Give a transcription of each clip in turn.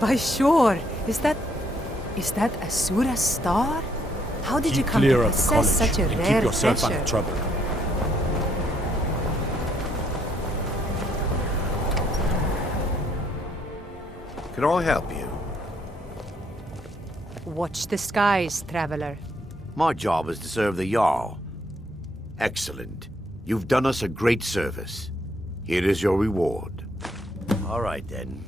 By sure. Is that Asura's star? How did you come to Clear of possess Colloge such a and rare keep yourself out treasure? of trouble. Can I help you? Watch the skies, traveler. My job is to serve the Jarl. Excellent. You've done us a great service. Here is your reward. All right, then.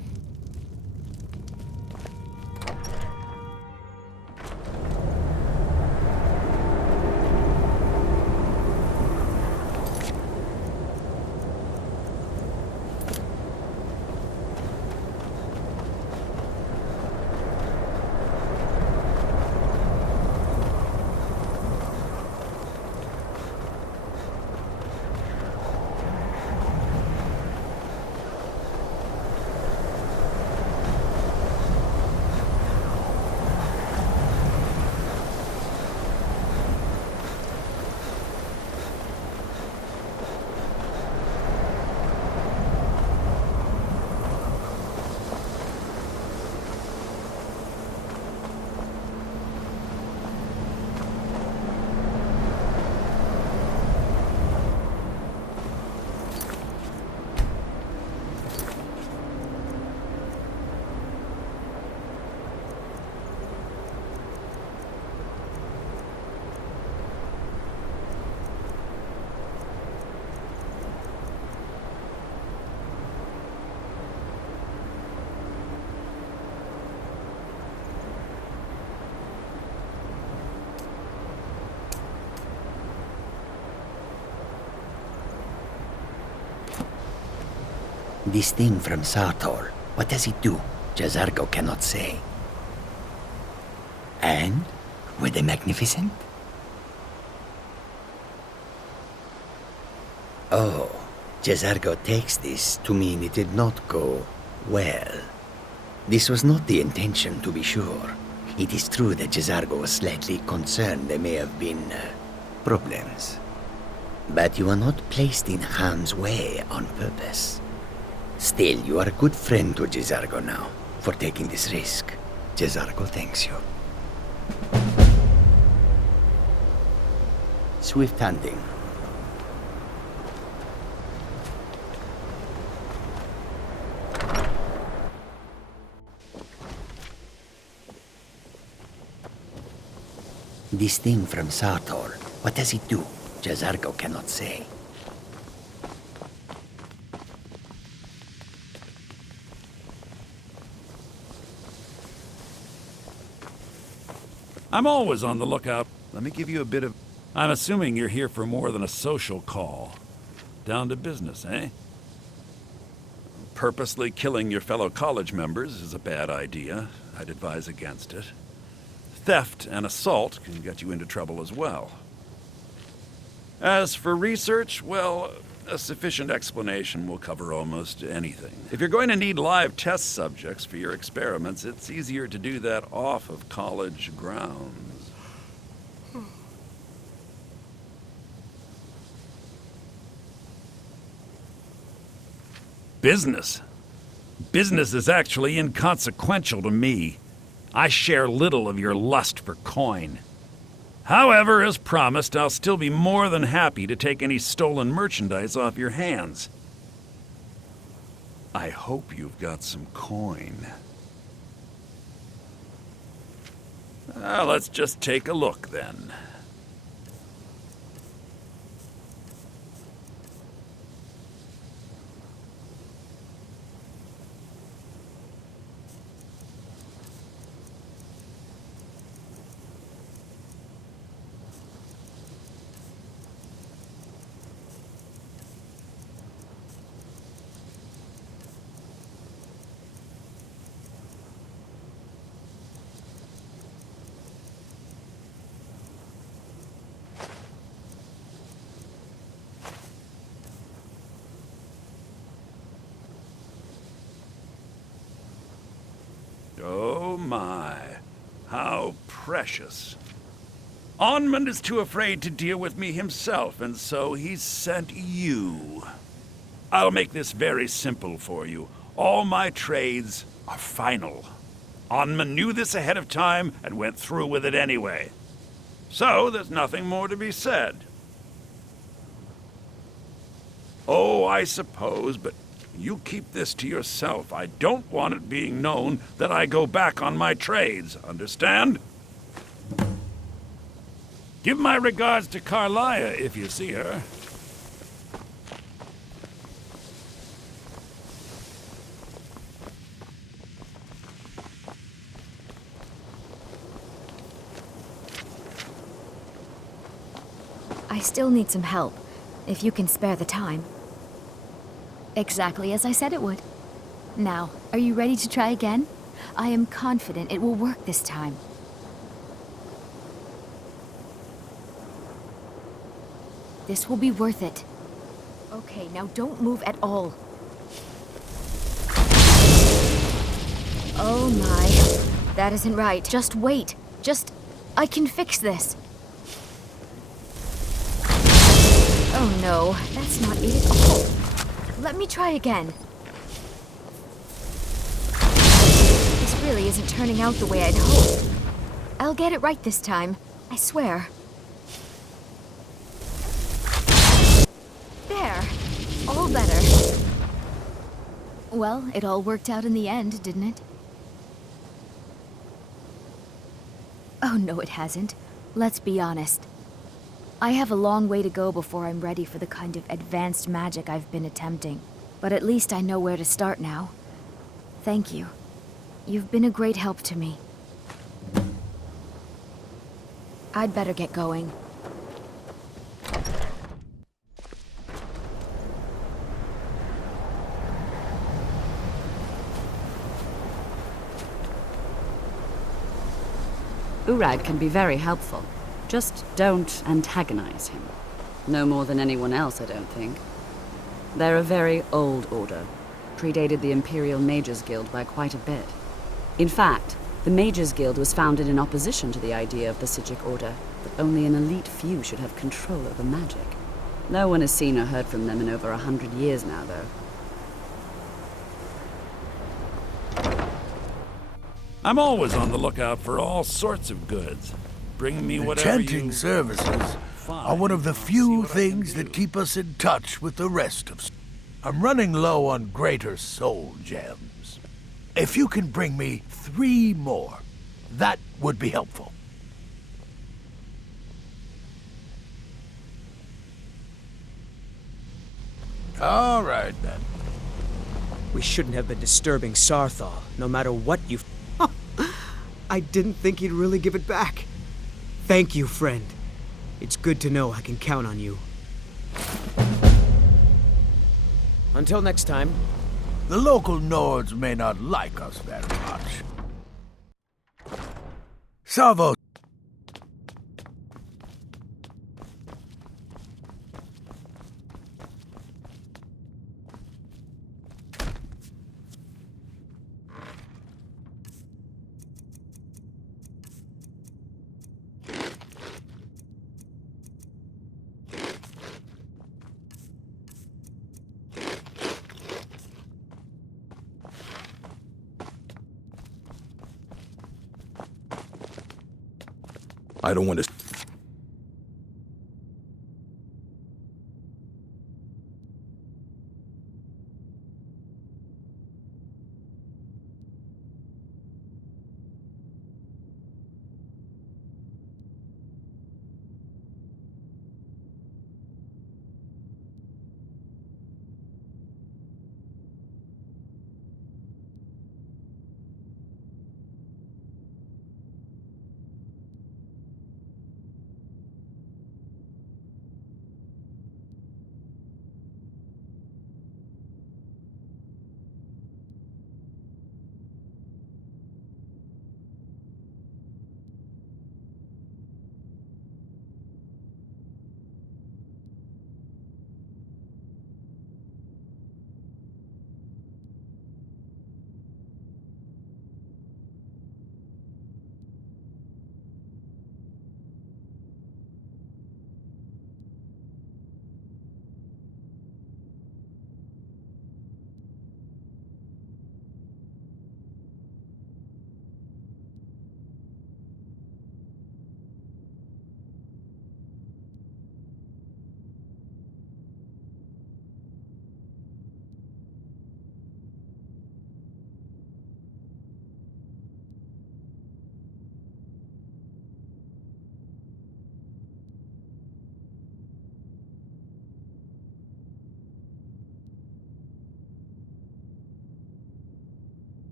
This thing from Sartor, what does it do? Jazargo cannot say. And? Were they magnificent? Oh, Jazargo takes this to mean it did not go well. This was not the intention, to be sure. It is true that Jazargo was slightly concerned there may have been problems. But you are not placed in harm's way on purpose. Still, you are a good friend to Jazargo now, for taking this risk. Jazargo thanks you. Swift hunting. This thing from Sartor, what does it do? Jazargo cannot say. I'm always on the lookout. Let me give you a bit of... I'm assuming you're here for more than a social call. Down to business, eh? Purposely killing your fellow college members is a bad idea. I'd advise against it. Theft and assault can get you into trouble as well. As for research, well, a sufficient explanation will cover almost anything. If you're going to need live test subjects for your experiments, it's easier to do that off of college grounds. Business. Business is actually inconsequential to me. I share little of your lust for coin. However, as promised, I'll still be more than happy to take any stolen merchandise off your hands. I hope you've got some coin. Let's just take a look, then. Oh my, how precious. Onmund is too afraid to deal with me himself, and so he's sent you. I'll make this very simple for you. All my trades are final. Onma knew this ahead of time and went through with it anyway. So there's nothing more to be said. Oh, I suppose, but you keep this to yourself. I don't want it being known that I go back on my trades, understand? Give my regards to Carlia if you see her. I still need some help, if you can spare the time. Exactly as I said it would. Now, are you ready to try again? I am confident it will work this time. This will be worth it. Okay, now don't move at all. Oh my. That isn't right. Just wait. I can fix this. Oh no, that's not it at all. Let me try again. This really isn't turning out the way I'd hoped. I'll get it right this time, I swear. There, all better. Well, it all worked out in the end, didn't it? Oh no, it hasn't. Let's be honest. I have a long way to go before I'm ready for the kind of advanced magic I've been attempting. But at least I know where to start now. Thank you. You've been a great help to me. I'd better get going. Urag can be very helpful. Just don't antagonize him. No more than anyone else, I don't think. They're a very old order. Predated the Imperial Mages Guild by quite a bit. In fact, the Mages Guild was founded in opposition to the idea of the Psijic Order, that only an elite few should have control over magic. No one has seen or heard from them in over 100 years now, though. I'm always on the lookout for all sorts of goods. Bring me whatever Enchanting services are one of the few things that keep us in touch with the rest of. I'm running low on greater soul gems. If you can bring me 3 more, that would be helpful. All right, then. We shouldn't have been disturbing Sarthal, no matter what you... I didn't think he'd really give it back. Thank you, friend. It's good to know I can count on you. Until next time. The local Nords may not like us very much. Salvo. I don't want to...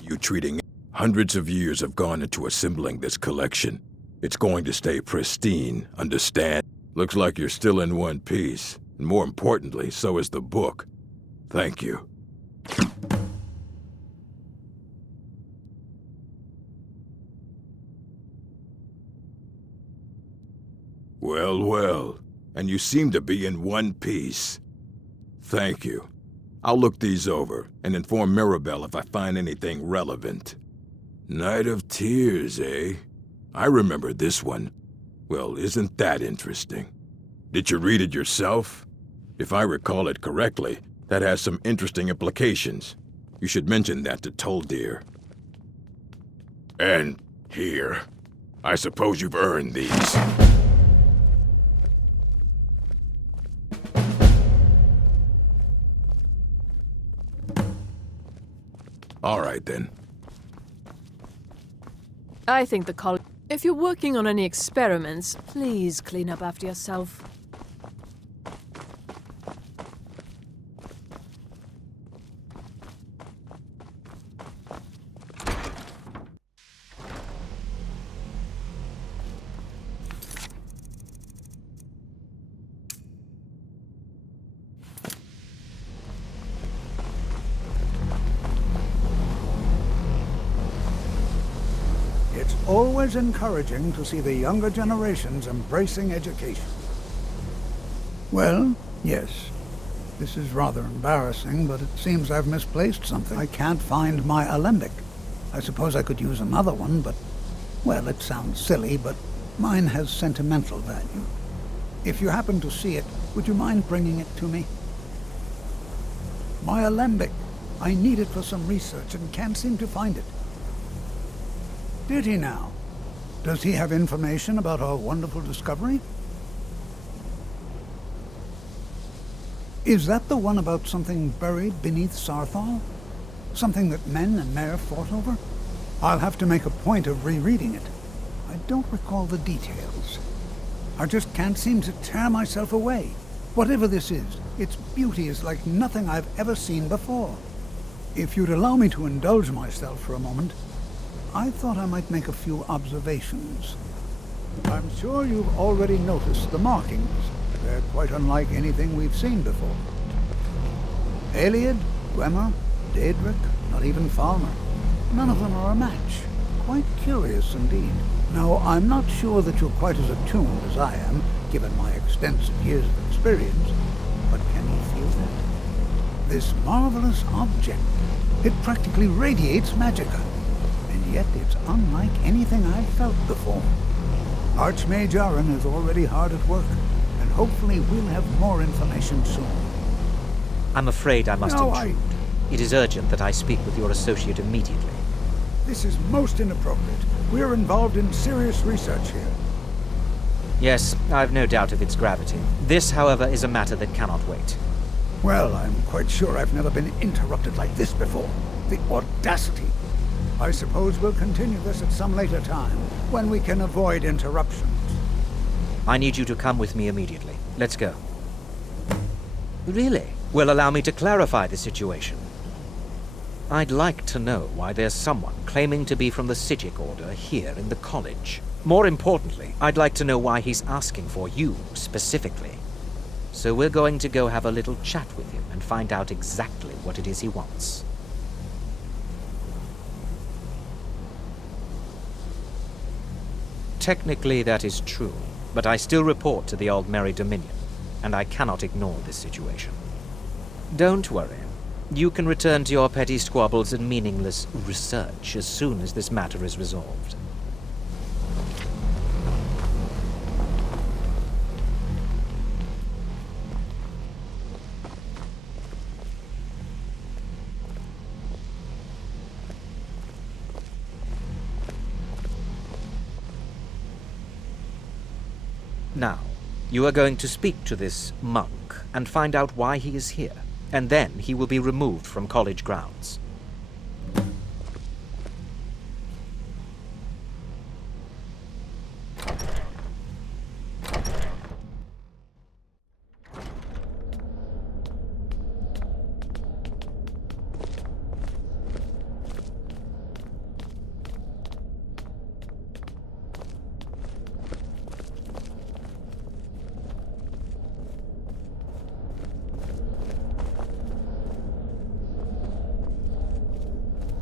You treating... Hundreds of years have gone into assembling this collection. It's going to stay pristine, understand? Looks like you're still in one piece. And more importantly, so is the book. Thank you. Well, well. And you seem to be in one piece. Thank you. I'll look these over and inform Mirabelle if I find anything relevant. Night of Tears, eh? I remember this one. Well, isn't that interesting? Did you read it yourself? If I recall it correctly, that has some interesting implications. You should mention that to Toldir. And here. I suppose you've earned these. All right, then. I think the college... If you're working on any experiments, please clean up after yourself. It's always encouraging to see the younger generations embracing education. Well, yes. This is rather embarrassing, but it seems I've misplaced something. I can't find my alembic. I suppose I could use another one, but... Well, it sounds silly, but mine has sentimental value. If you happen to see it, would you mind bringing it to me? My alembic. I need it for some research and can't seem to find it. Did he now? Does he have information about our wonderful discovery? Is that the one about something buried beneath Saarthal? Something that men and Mare fought over? I'll have to make a point of rereading it. I don't recall the details. I just can't seem to tear myself away. Whatever this is, its beauty is like nothing I've ever seen before. If you'd allow me to indulge myself for a moment, I thought I might make a few observations. I'm sure you've already noticed the markings. They're quite unlike anything we've seen before. Eliad, Dwemer, Daedric, not even Falmer. None of them are a match. Quite curious indeed. Now, I'm not sure that you're quite as attuned as I am, given my extensive years of experience, but can you feel that? This marvelous object, it practically radiates magicka. Yet it's unlike anything I've felt before. Archmage Aaron is already hard at work, and hopefully we'll have more information soon. I'm afraid I must No, intrude. It is urgent that I speak with your associate immediately. This is most inappropriate. We're involved in serious research here. Yes, I've no doubt of its gravity. This, however, is a matter that cannot wait. Well, I'm quite sure I've never been interrupted like this before. The audacity. I suppose we'll continue this at some later time, when we can avoid interruptions. I need you to come with me immediately. Let's go. Really? Well, allow me to clarify the situation. I'd like to know why there's someone claiming to be from the Psijic Order here in the college. More importantly, I'd like to know why he's asking for you, specifically. So we're going to go have a little chat with him and find out exactly what it is he wants. Technically, that is true, but I still report to the Aldmeri Dominion, and I cannot ignore this situation. Don't worry. You can return to your petty squabbles and meaningless research as soon as this matter is resolved. Now, you are going to speak to this monk and find out why he is here, and then he will be removed from college grounds.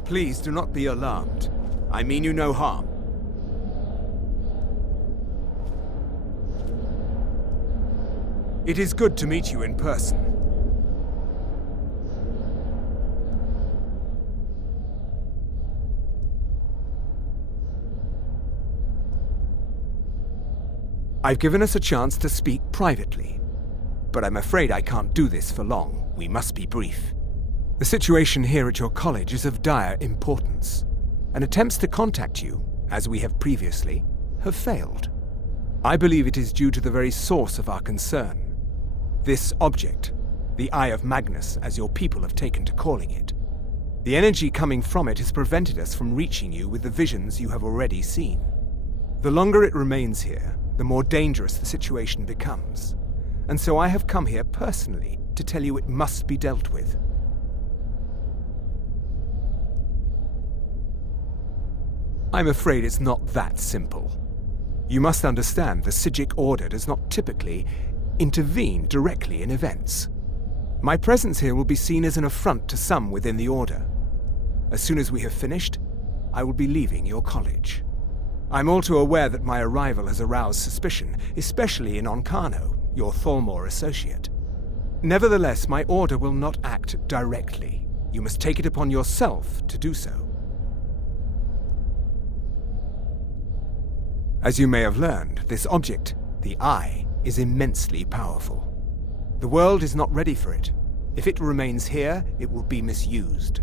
Please do not be alarmed. I mean you no harm. It is good to meet you in person. I've given us a chance to speak privately, but I'm afraid I can't do this for long. We must be brief. The situation here at your college is of dire importance, and attempts to contact you, as we have previously, have failed. I believe it is due to the very source of our concern. This object, the Eye of Magnus, as your people have taken to calling it. The energy coming from it has prevented us from reaching you with the visions you have already seen. The longer it remains here, the more dangerous the situation becomes. And so I have come here personally to tell you it must be dealt with. I'm afraid it's not that simple. You must understand the Psijic Order does not typically intervene directly in events. My presence here will be seen as an affront to some within the Order. As soon as we have finished, I will be leaving your college. I'm all too aware that my arrival has aroused suspicion, especially in Onkano, your Thalmor associate. Nevertheless, my order will not act directly. You must take it upon yourself to do so. As you may have learned, this object, the Eye, is immensely powerful. The world is not ready for it. If it remains here, it will be misused.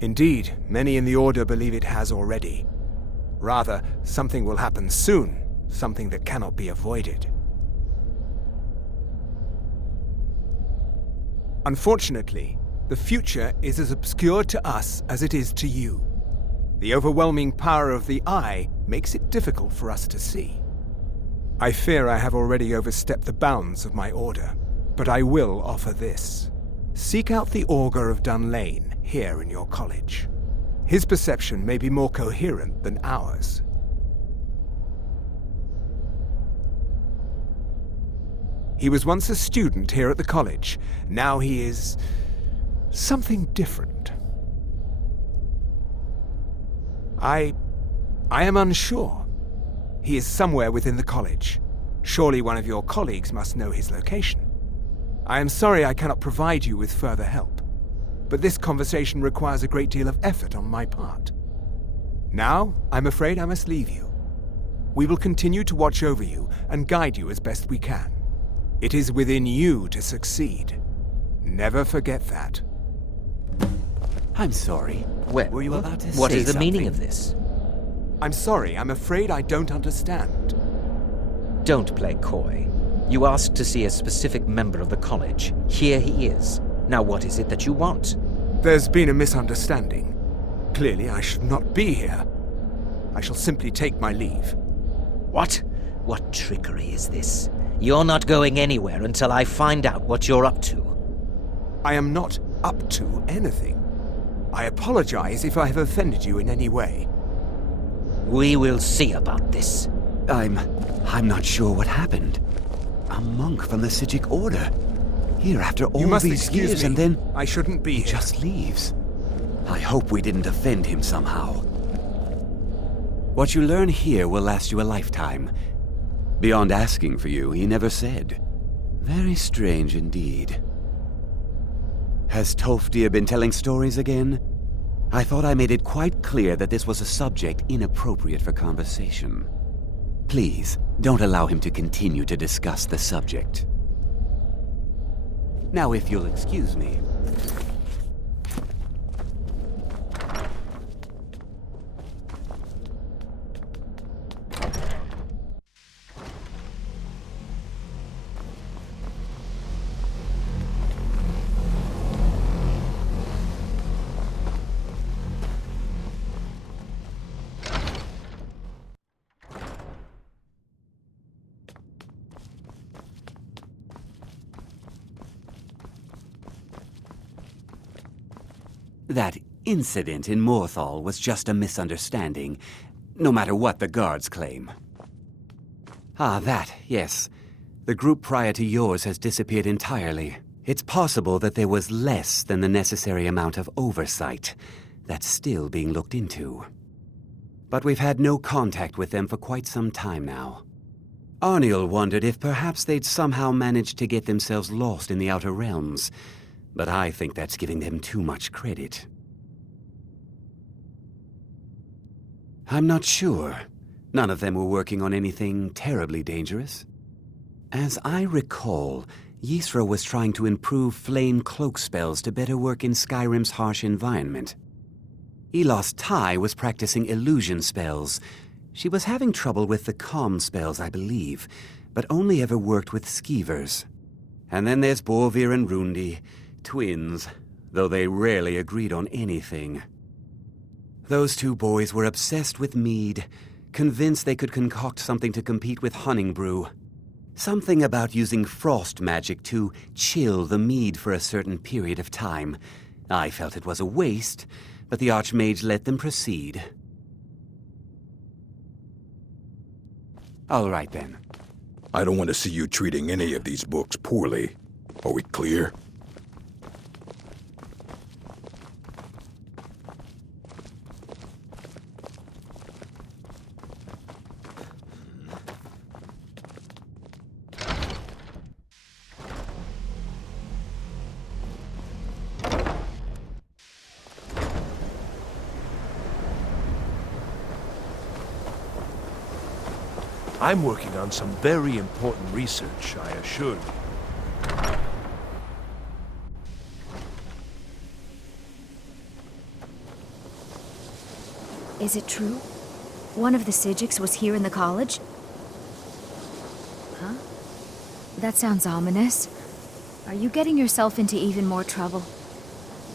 Indeed, many in the Order believe it has already. Rather, something will happen soon, something that cannot be avoided. Unfortunately, the future is as obscure to us as it is to you. The overwhelming power of the Eye makes it difficult for us to see. I fear I have already overstepped the bounds of my order, but I will offer this. Seek out the Augur of Dunlane here in your college. His perception may be more coherent than ours. He was once a student here at the college. Now he is something different. I am unsure. He is somewhere within the college. Surely one of your colleagues must know his location. I am sorry I cannot provide you with further help, but this conversation requires a great deal of effort on my part. Now, I'm afraid I must leave you. We will continue to watch over you and guide you as best we can. It is within you to succeed. Never forget that. I'm sorry. Well, were you about to say what is the something? meaning of this? I'm sorry, I'm afraid I don't understand. Don't play coy. You asked to see a specific member of the college. Here he is. Now what is it that you want? There's been a misunderstanding. Clearly I should not be here. I shall simply take my leave. What? What trickery is this? You're not going anywhere until I find out what you're up to. I am not up to anything. I apologize if I have offended you in any way. We will see about this. I'm not sure what happened. A monk from the Psijic Order. Here after all You must these excuse years me. and then I shouldn't be he here. just leaves. I hope we didn't offend him somehow. What you learn here will last you a lifetime. Beyond asking for you, he never said. Very strange indeed. Has Tofdir been telling stories again? I thought I made it quite clear that this was a subject inappropriate for conversation. Please, don't allow him to continue to discuss the subject. Now, if you'll excuse me. That incident in Morthal was just a misunderstanding, no matter what the guards claim. Ah, that, yes. The group prior to yours has disappeared entirely. It's possible that there was less than the necessary amount of oversight. that's still being looked into. But we've had no contact with them for quite some time now. Arniel wondered if perhaps they'd somehow managed to get themselves lost in the Outer Realms, but I think that's giving them too much credit. I'm not sure. None of them were working on anything terribly dangerous. As I recall, Ysra was trying to improve flame cloak spells to better work in Skyrim's harsh environment. Elos Tai was practicing illusion spells. She was having trouble with the calm spells, I believe, but only ever worked with skeevers. And then there's Borvir and Rundi, twins, though they rarely agreed on anything. Those two boys were obsessed with mead, convinced they could concoct something to compete with Honningbrew. Something about using frost magic to chill the mead for a certain period of time. I felt it was a waste, but the Archmage let them proceed. All right, then. I don't want to see you treating any of these books poorly. Are we clear? I'm working on some very important research, I assure you. Is it true? One of the Psijics was here in the college? Huh? That sounds ominous. Are you getting yourself into even more trouble?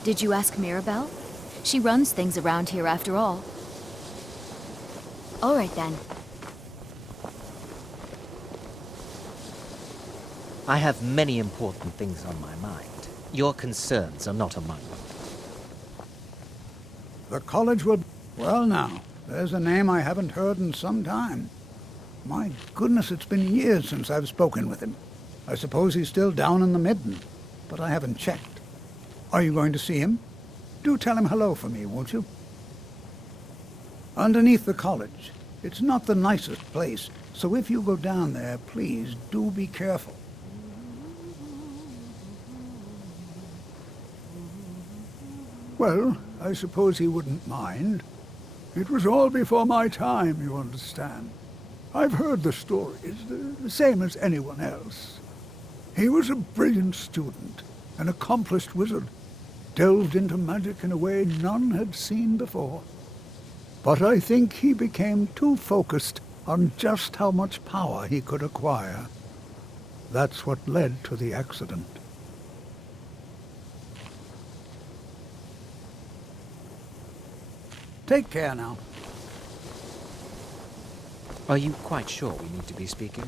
Did you ask Mirabelle? She runs things around here after all. All right then. I have many important things on my mind. Your concerns are not among them. The college will... Well now, there's a name I haven't heard in some time. My goodness, it's been years since I've spoken with him. I suppose he's still down in the Midden, but I haven't checked. Are you going to see him? Do tell him hello for me, won't you? Underneath the college. It's not the nicest place, so if you go down there, please do be careful. Well, I suppose he wouldn't mind. It was all before my time, you understand. I've heard the stories, the same as anyone else. He was a brilliant student, an accomplished wizard, delved into magic in a way none had seen before. But I think he became too focused on just how much power he could acquire. That's what led to the accident. Take care now. Are you quite sure we need to be speaking?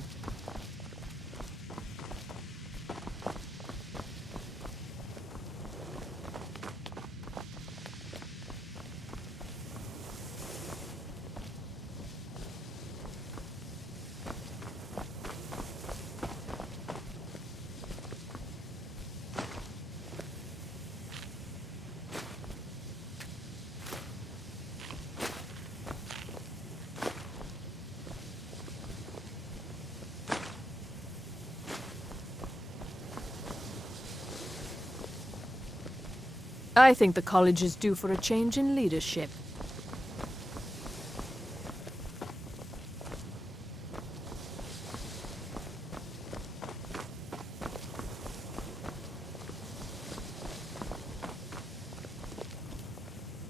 I think the college is due for a change in leadership.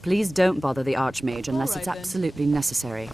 Please don't bother the Archmage unless All right, it's then. absolutely necessary.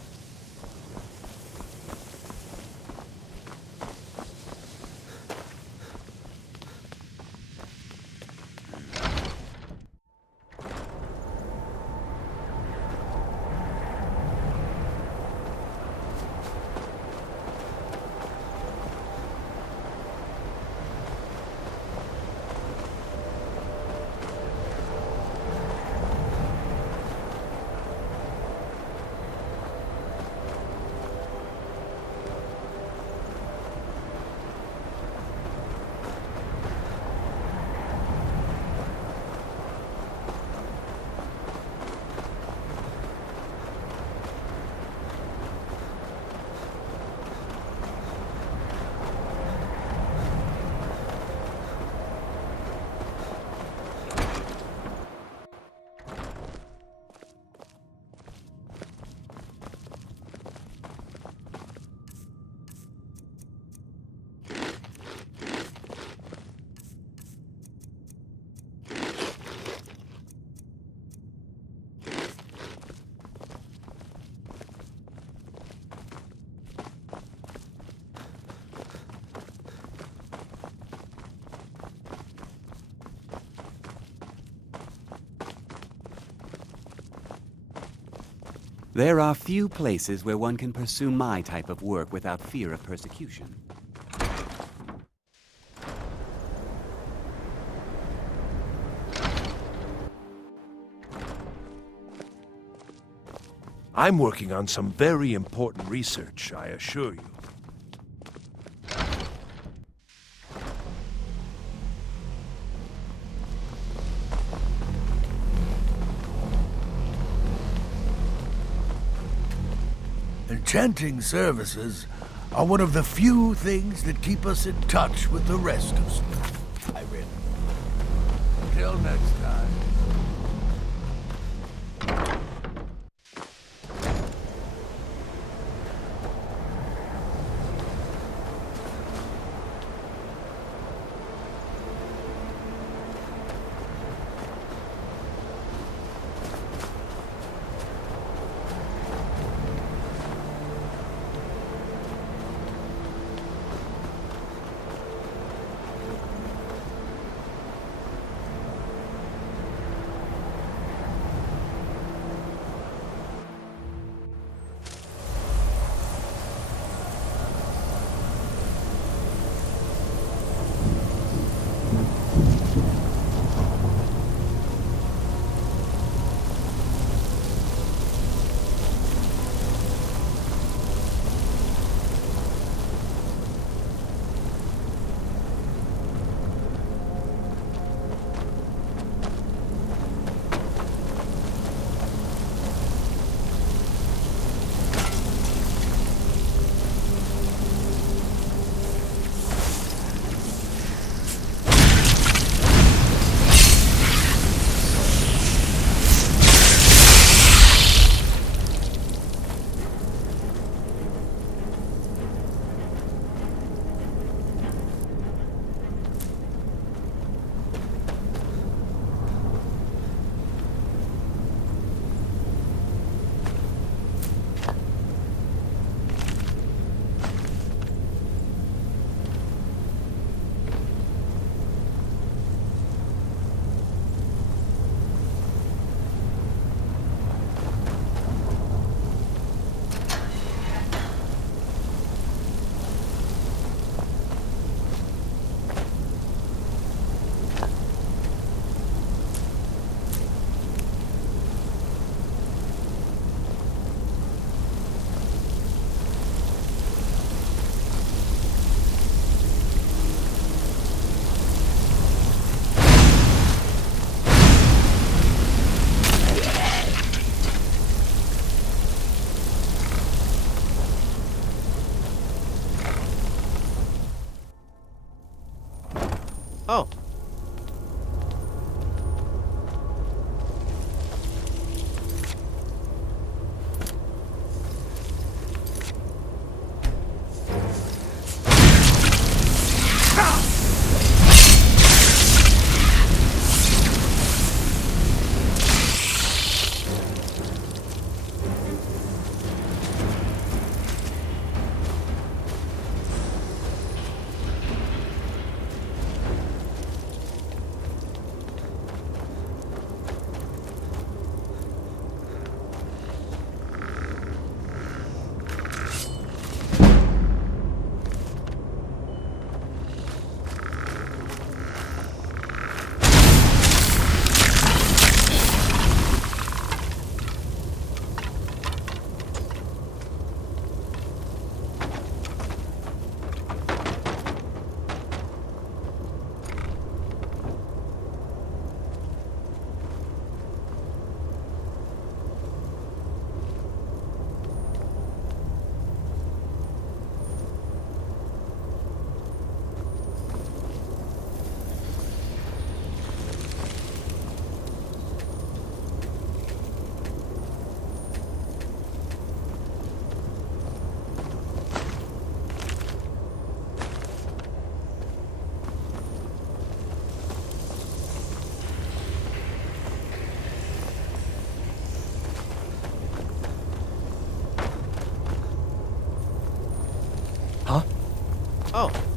There are few places where one can pursue my type of work without fear of persecution. I'm working on some very important research, I assure you. Enchanting services are one of the few things that keep us in touch with the rest of Skyrim. Till next time. Oh. Huh? Oh.